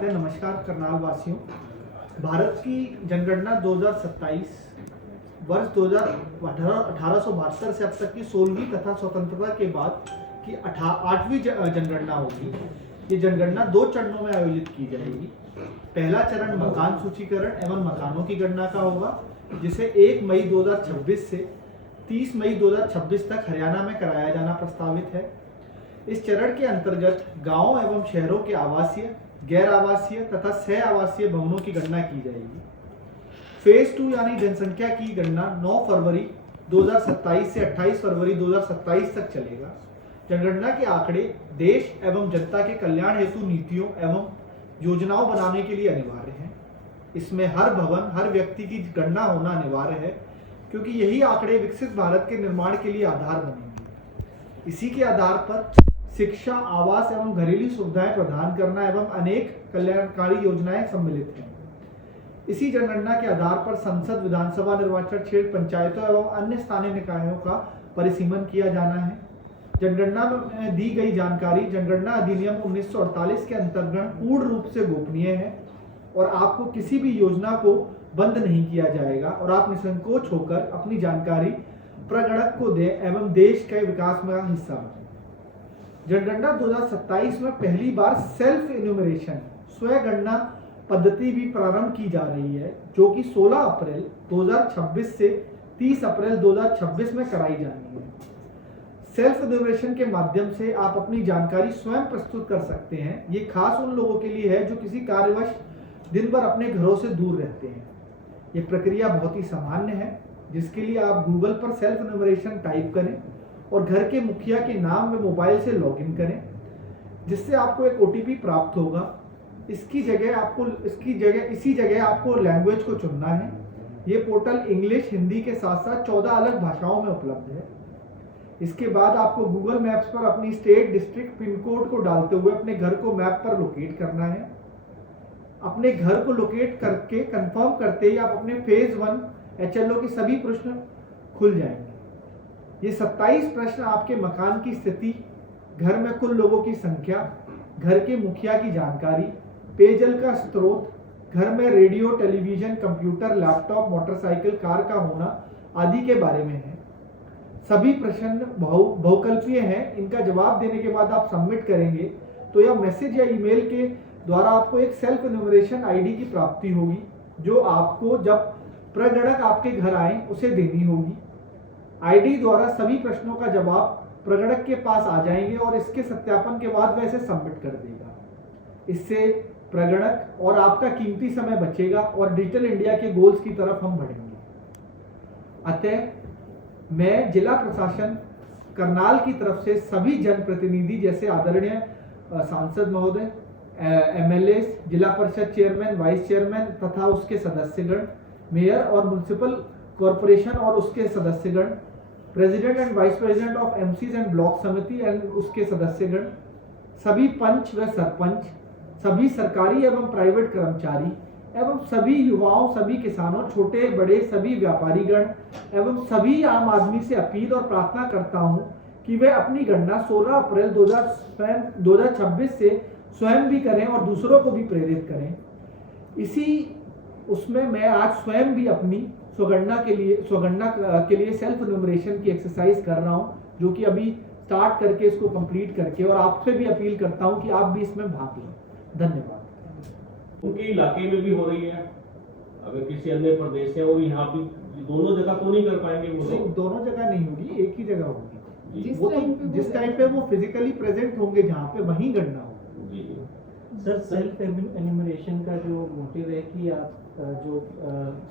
नमस्कार करनाल वासियों। भारत की जनगणना 2027 वर्ष 1872 से अब तक की 16वीं तथा स्वतंत्रता के बाद की 8वीं जनगणना होगी। ये जनगणना 2 चरणों में आयोजित की जाएगी। पहला चरण मकान सूचीकरण एवं मकानों की गणना का होगा, जिसे 1 मई 2026 से 30 मई 2026 तक हरियाणा में कराया जाना प्रस्तावित है। इस चरण के अंतर्गत गांवों एवं शहरों के आवासीय, गैर आवासीय तथा सह आवासीय भवनों की गणना की जाएगी। फेज 2 यानी जनसंख्या की गणना 9 फरवरी 2027 से 28 फरवरी 2027 तक चलेगा। जनगणना के आंकड़े देश एवं जनता के कल्याण हेतु नीतियों एवं योजनाओं बनाने के लिए अनिवार्य हैं। इसमें हर भवन, हर व्यक्ति की गणना होना अनिवार्य है, क्योंकि यही आंकड़े विकसित भारत के निर्माण के लिए आधार बनेंगे। इसी के आधार पर शिक्षा, आवास एवं घरेलू सुविधाएं प्रदान करना एवं अनेक कल्याणकारी योजनाएं सम्मिलित हैं। इसी जनगणना के आधार पर संसद, विधानसभा निर्वाचन क्षेत्र, पंचायतों एवं अन्य स्थानीय निकायों का परिसीमन किया जाना है। जनगणना में दी गई जानकारी जनगणना अधिनियम 1948 के अंतर्गत पूर्ण रूप से गोपनीय है और आपको किसी भी योजना को बंद नहीं किया जाएगा और आप निसंकोच होकर अपनी जानकारी प्रगणक को दें एवं देश के विकास में हिस्सा बनें। जनगणना 2027 में पहली बार सेल्फ इन्यूमरेशन स्वयं गणना पद्धति भी प्रारंभ की जा रही है, जो कि 16 अप्रैल 2026 से 30 अप्रैल 2026 में कराई जानी है। सेल्फ इन्यूमरेशन के माध्यम से आप अपनी जानकारी स्वयं प्रस्तुत कर सकते हैं। ये खास उन लोगों के लिए है जो किसी कार्यवश दिन भर अपने घरों से दूर रहते हैं। ये प्रक्रिया बहुत ही सामान्य है, जिसके लिए आप गूगल पर सेल्फ इन्यूमरेशन टाइप करें और घर के मुखिया के नाम में मोबाइल से लॉगिन करें, जिससे आपको एक OTP प्राप्त होगा। इसी जगह आपको लैंग्वेज को चुनना है। ये पोर्टल इंग्लिश, हिंदी के साथ साथ 14 अलग भाषाओं में उपलब्ध है। इसके बाद आपको गूगल मैप्स पर अपनी स्टेट, डिस्ट्रिक्ट, पिन कोड को डालते हुए अपने घर को मैप पर लोकेट करना है। अपने घर को लोकेट करके कंफर्म करते ही आप अपने फेज 1 HLO के सभी प्रश्न खुल जाएंगे। ये 27 प्रश्न आपके मकान की स्थिति, घर में कुल लोगों की संख्या, घर के मुखिया की जानकारी, पेयजल का स्रोत, घर में radio, television, computer, laptop, motorcycle, car का होना आदि के बारे में है। सभी प्रश्न बहुकल्पीय हैं। इनका जवाब देने के बाद आप सबमिट करेंगे तो यह मैसेज या ईमेल के द्वारा आपको एक सेल्फ इन्यूमरेशन ID की प्राप्ति होगी, जो आपको जब प्रगणक आपके घर आए उसे देनी होगी। ID द्वारा सभी प्रश्नों का जवाब प्रगणक के पास आ जाएंगे और इसके सत्यापन के बाद वह इसे सबमिट कर देगा। इससे प्रगणक और आपका कीमती समय बचेगा और डिजिटल इंडिया के गोल्स की तरफ हम बढ़ेंगे। अतः मैं जिला प्रशासन करनाल की तरफ से सभी जनप्रतिनिधि, जैसे आदरणीय सांसद महोदय, MLA, जिला परिषद चेयरमैन, वाइस चेयरमैन तथा उसके सदस्यगण, मेयर और म्युनिसिपल कॉरपोरेशन और उसके सदस्यगण, president and vice president of MCs and block समिति एंड उसके सदस्यगण, सभी पंच व सरपंच, सभी सरकारी एवं प्राइवेट कर्मचारी एवं सभी युवाओं, सभी किसानों, छोटे बड़े सभी व्यापारीगण एवं सभी आम आदमी से अपील और प्रार्थना करता हूं कि वे अपनी गणना 16 अप्रैल 2026 से स्वयं भी करें और दूसरों को भी प्रेरित करें। उसमें मैं आज स्वयं भी अपनी स्वगणना के लिए सेल्फ इन्यूमरेशन की एक्सरसाइज कर रहा हूं, जो कि अभी स्टार्ट करके इसको कंप्लीट करके, और आपसे भी अपील करता हूं कि आप भी इसमें भाग लें। धन्यवाद। उनके इलाके में भी हो रही है, अगर किसी अन्य प्रदेश से, और यहाँ भी दोनों जगह तो नहीं कर पाएंगे वो लोग? दोनों जगह नहीं होगी, एक ही जगह होगी। वो तो जिस टाइम पे वो फिजिकली प्रेजेंट होंगे जहाँ पे, वहीं गणना होगी। सर, सेल्फ एन्यूमरेशन का जो मोटिव है कि आप जो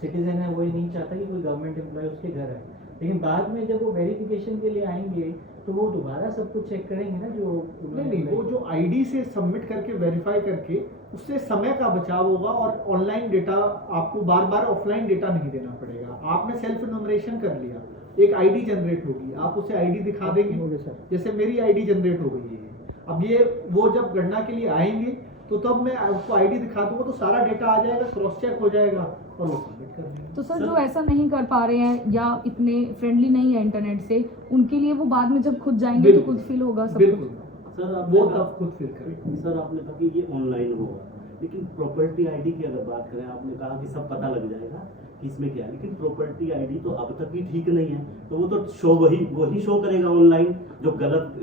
सिटीजन है वो ये नहीं चाहता कि कोई गवर्नमेंट एम्प्लॉय उसके घर आए, लेकिन बाद में जब वो वेरिफिकेशन के लिए आएंगे तो वो दोबारा सब कुछ चेक करेंगे ना। जो नहीं, वो जो ID से सबमिट करके वेरीफाई करके, उससे समय का बचाव होगा और ऑनलाइन डेटा आपको बार बार ऑफलाइन डेटा नहीं देना पड़ेगा। आपने सेल्फ इन्यूमरेशन कर लिया, एक ID जनरेट होगी, आप उसे ID दिखा देंगे। जैसे मेरी ID जनरेट हो गई है। अब ये वो जब गणना के लिए आएंगे तो तब मैं आपको ID दिखा दूंगा तो सारा डेटा आ जाएगा, क्रॉस चेक हो जाएगा और वो सबमिट कर देंगे। तो सर, जो ऐसा नहीं कर पा रहे हैं या इतने फ्रेंडली नहीं है इंटरनेट से, उनके लिए वो बाद में जब खुद जाएंगे तो खुद फील होगा सब कुछ। सर वो तब खुद फील करेंगे। सर, आपने कहा कि ये ऑनलाइन होगा, लेकिन प्रॉपर्टी आईडी की अगर बात करें, आपने कहा कि सब पता लग जाएगा कि इसमें क्या है, लेकिन प्रॉपर्टी आईडी तो अब तक भी ठीक नहीं है, तो वो तो शो वही शो करेगा ऑनलाइन जो गलत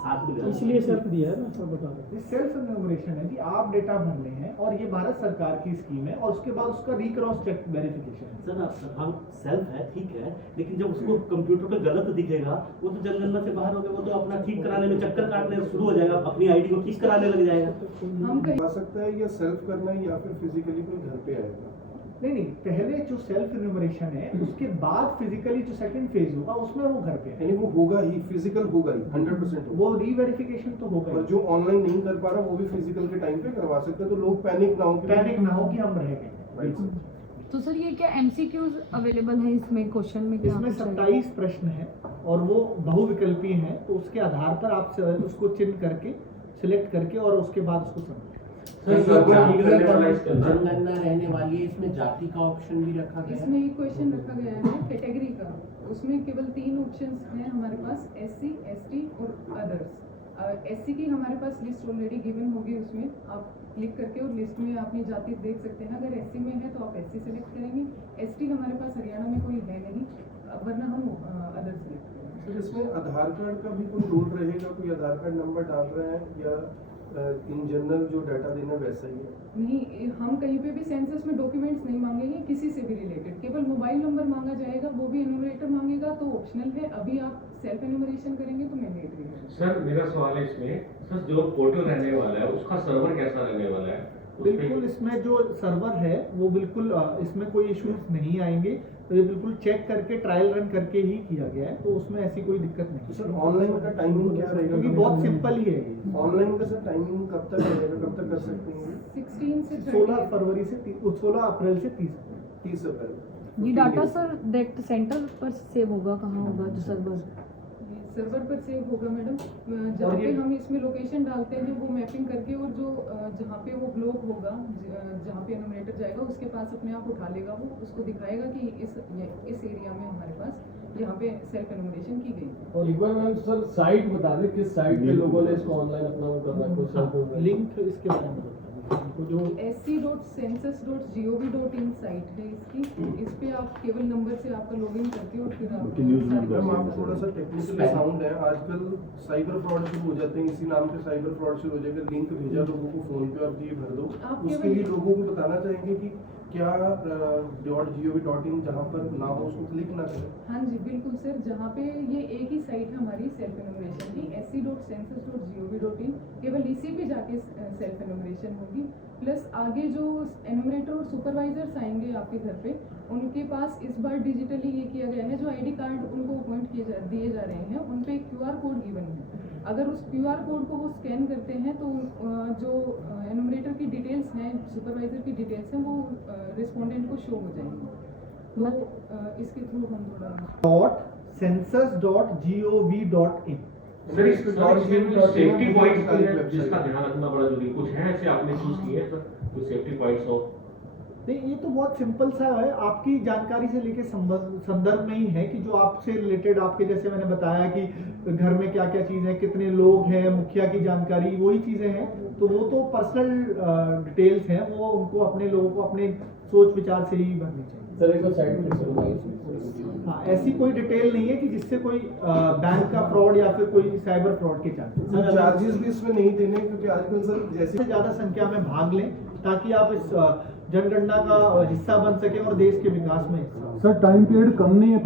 साथ में गलत। इसलिए सेल्फ दिया है ना, सब बता दो। ये सेल्फ एन्यूमरेशन है कि आप डेटा भर रहे हैं और ये भारत सरकार की स्कीम है और उसके बाद उसका रिक्रॉस चेक वेरिफिकेशन है। सर हम सेल्फ है ठीक है, लेकिन जब उसको कंप्यूटर पे गलत दिखेगा वो तो जनगणना से बाहर हो गया, वो तो अपना ठीक कराने में चक्कर काटने शुरू हो जाएगा, अपनी आईडी को ठीक कराने लग जाएगा। हम कहीं आ सकता है या सेल्फ करना है या फिर फिजिकली कोई घर पे आएगा। नहीं, पहले जो सेल्फ एन्यूमरेशन है उसके बाद फिजिकली जो सेकंड फेज होगा उसमें वो घर पे है, यानी वो होगा ही, फिजिकल होगा ही 100% होगा। वो रीवेरिफिकेशन तो होगा और जो ऑनलाइन नहीं कर पा रहा वो भी फिजिकल के टाइम पे करवा सकता है, तो लोग पैनिक ना हो कि पैनिक ना हो कि हम रह गए। Right sir. तो सर ये क्या एमसीक्यूज अवेलेबल है इसमें क्वेश्चन में क्या इसमें कुछ है? 27 प्रश्न है और वो बहुविकल्पी हैं, तो उसके आधार पर आप उसको चिन्ह करके सिलेक्ट करके और उसके बाद उसको सबमिट। जनगणना रहने वाली है, इसमें जाति का ऑप्शन भी रखा गया है। इसमें एक क्वेश्चन रखा गया है कैटेगरी का, उसमें केवल 3 ऑप्शंस हैं हमारे पास, एससी, एसटी और अदर्स। एससी की हमारे पास लिस्ट ऑलरेडी गिवन होगी, उसमें आप क्लिक करके और लिस्ट में अपनी जाति देख सकते हैं। अगर एससी में है तो आप एससी सेलेक्ट करेंगे, एसटी हमारे पास हरियाणा में कोई है नहीं, वरना हम अदर्स सेलेक्ट करेंगे। सर इसमें आधार कार्ड का भी कोई रूल रहेगा, कोई आधार कार्ड नंबर डाल रहे हैं या इन जनरल जो डाटा देना वैसा ही है? नहीं, हम कहीं पे भी सेंसस में डॉक्यूमेंट्स नहीं मांगेंगे किसी से भी रिलेटेड, केवल मोबाइल नंबर मांगा जाएगा, वो भी एन्यूमरेटर मांगेगा तो ऑप्शनल है, अभी आप सेल्फ एन्यूमरेशन करेंगे तो मैंडेटरी है। सर मेरा सवाल है इसमें, सर जो पोर्टल रहने वाला है उसका सर्वर कैसा रहने वाला है? बिल्कुल इसमें जो सर्वर है वो बिल्कुल इसमें कोई इश्यूज नहीं आएंगे, तो ये बिल्कुल चेक करके ट्रायल रन करके ही किया गया है, तो उसमें ऐसी कोई दिक्कत तो नहीं। सर ऑनलाइन का टाइमिंग क्या रहेगा? क्योंकि बहुत सिंपल ही है ये। ऑनलाइन का सर टाइमिंग कब तक रहेगा, कब तक कर सकते हैं? 16 से 16 फरवरी से 16 अप्रैल से 30 30 अप्रैल। ये डाटा सर डेट सेंटर पर सेव होगा, कहाँ होगा जो सर्वर? सर्वर पर सेव होगा मैडम, जहाँ और पे ये- हम इसमें लोकेशन डालते हैं वो मैपिंग करके, और जो जहाँ पे वो ब्लॉक होगा, जहाँ पे एन्यूमरेटर जाएगा उसके पास अपने आप उठा लेगा, वो उसको दिखाएगा कि इस एरिया में हमारे पास यहाँ पे सेल्फ एन्यूमरेशन की गई। और एक बार मैम सर साइट बता दें किस साइट पे लोगों ने इसको ऑनलाइन अपना वो करना है, कुछ हाँ, लिंक इसके बारे में बताता हूँ आपको। जो sc.census.gov.in साइट है इसकी, इस पे आप केवल नंबर से आपका लॉगिन करके और फिर आप मैम आप थोड़ा सा टेक्निकली साउंड है, आजकल साइबर फ्रॉड शुरू हो जाते हैं, इसी नाम पे साइबर फ्रॉड शुरू हो जाएगा। लिंक भेजा लोगों को फोन पे और ये भर दो, आप उसके केवल- लिए लोगों को बताना चाहेंगे कि क्या .gov.in जहाँ पर ना हो उसको क्लिक ना करें। हाँ जी बिल्कुल सर, जहाँ पे ये एक ही साइट है हमारी सेल्फ एन्यूमरेशन की, sc.census.gov.in, केवल इसी पे जाके सेल्फ एन्यूमरेशन होगी। प्लस आगे जो एन्यूमरेटर और सुपरवाइजर्स आएंगे आपके घर पे, उनके पास इस बार डिजिटली ये किया गया है, जो आईडी कार्ड उनको अपॉइंट दिए जा रहे हैं उन पे QR कोड गिवन है। अगर उस QR कोड को वो स्कैन करते हैं तो जो एन्यूमरेटर की डिटेल्स हैं, सुपरवाइजर की डिटेल्स हैं, वो रिस्पोंडेंट को शो हो जाएंगी। तो इसके थ्रू हम थोड़ा .census.gov.in। सर इसमें सेफ्टी पॉइंट्स है जिसका ध्यान रखना बड़ा जरूरी, कुछ है ऐसे आपने चूज किए हैं सर कुछ सेफ्टी पॉइंट्स हो? नहीं, ये तो बहुत सिंपल सा है, आपकी जानकारी से लेके संदर्भ में ही है कि जो आपसे रिलेटेड, आपके जैसे मैंने बताया कि घर में क्या क्या चीज़ है, कितने लोग हैं, मुखिया की जानकारी, वही चीज़ें हैं, तो वो तो पर्सनल डिटेल्स हैं, वो उनको अपने लोगों को अपने सोच विचार से ही भरनी चाहिए। सर एक बार साइट पे सर हाँ, ऐसी कोई डिटेल नहीं है कि जिससे कोई बैंक का फ्रॉड या फिर कोई साइबर फ्रॉड के चांसेस। सर चार्जेस भी इसमें नहीं देने, क्योंकि आजकल सर जैसे से ज़्यादा संख्या में भाग लें ताकि आप इस जनगणना का हिस्सा बन सकें और देश के विकास में हिस्सा। सर टाइम पीरियड कम नहीं है,